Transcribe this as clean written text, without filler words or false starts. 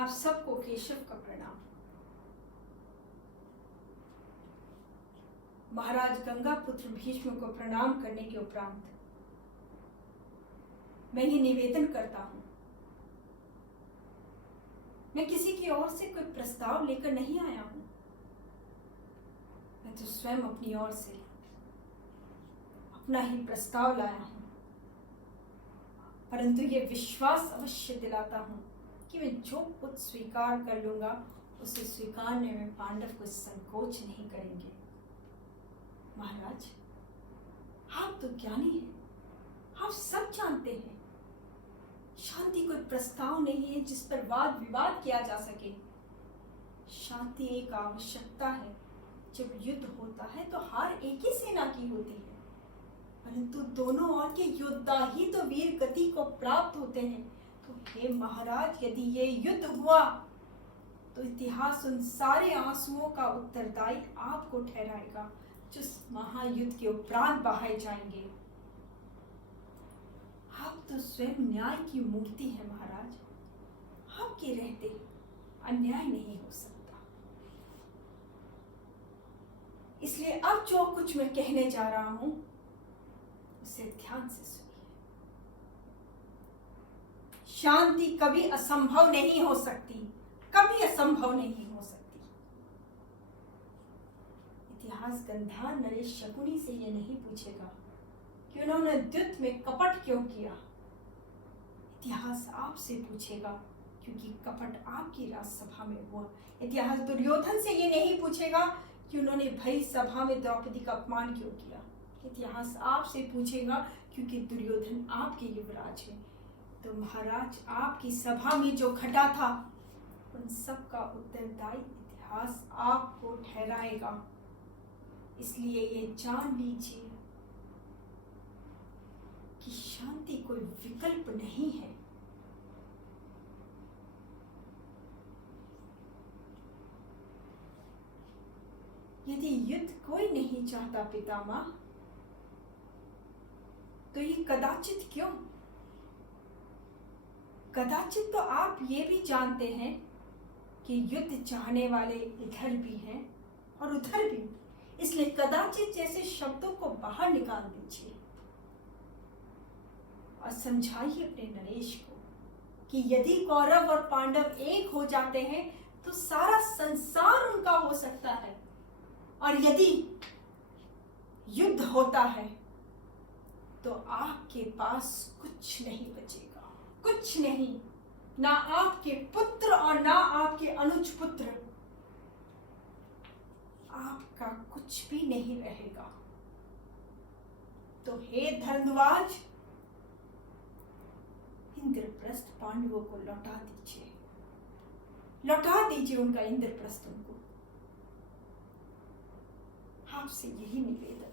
आप सबको केशव का प्रणाम। महाराज गंगापुत्र भीष्म को प्रणाम करने के उपरांत मैं ये निवेदन करता हूं, मैं किसी की ओर से कोई प्रस्ताव लेकर नहीं आया हूं। मैं तो स्वयं अपनी ओर से अपना ही प्रस्ताव लाया हूं, परंतु ये विश्वास अवश्य दिलाता हूं कि मैं जो कुछ स्वीकार कर लूंगा उसे स्वीकारने में पांडव कुछ संकोच नहीं करेंगे। महाराज, आप तो ज्ञानी हैं, आप सब जानते हैं शांति कोई प्रस्ताव नहीं है जिस पर वाद विवाद किया जा सके। शांति एक आवश्यकता है। जब युद्ध होता है तो हार एक ही सेना की होती है, परंतु दोनों ओर के योद्धा ही तो वीर गति को प्राप्त होते हैं। तो हे महाराज, यदि ये युद्ध हुआ तो इतिहास उन सारे आंसुओं का उत्तरदायी आपको ठहराएगा जो महायुद्ध के उपरांत बहाए जाएंगे। आप तो स्वयं न्याय की मूर्ति है महाराज, आपके रहते अन्याय नहीं हो सकता। इसलिए अब जो कुछ मैं कहने जा रहा हूं उसे ध्यान से सुनिए। शांति कभी असंभव नहीं हो सकती, कभी असंभव नहीं हो सकती। इतिहास गंधार नरेश शकुनी से यह नहीं पूछेगा कि उन्होंने द्युत में कपट क्यों किया। इतिहास आपसे पूछेगा क्योंकि कपट आपकी राजसभा में हुआ। इतिहास दुर्योधन से ये नहीं पूछेगा कि उन्होंने भरी सभा में द्रौपदी का अपमान क्यों किया। इतिहास आपसे पूछेगा क्योंकि दुर्योधन आपके युवराज हैं। तो महाराज, आपकी सभा में जो घटा था उन सब का उत्तरदायी इतिहास आपको ठहराएगा। इसलिए ये जान लीजिए कि शांति कोई विकल्प नहीं है। यदि युद्ध कोई नहीं चाहता पितामह, तो ये कदाचित क्यों? कदाचित तो आप ये भी जानते हैं कि युद्ध चाहने वाले इधर भी हैं और उधर भी। इसलिए कदाचित जैसे शब्दों को बाहर निकाल दीजिए और समझाइए अपने नरेश को कि यदि कौरव और पांडव एक हो जाते हैं तो सारा संसार उनका हो सकता है, और यदि युद्ध होता है तो आपके पास कुछ नहीं बचेगा, कुछ नहीं। ना आपके पुत्र और ना आपके अनुज पुत्र, आपका कुछ भी नहीं रहेगा। तो हे धर्मध्वज, इंद्रप्रस्थ पांडवों को लौटा दीजिए, लौटा दीजिए उनका इंद्रप्रस्थ उनको। आपसे यही निवेदन।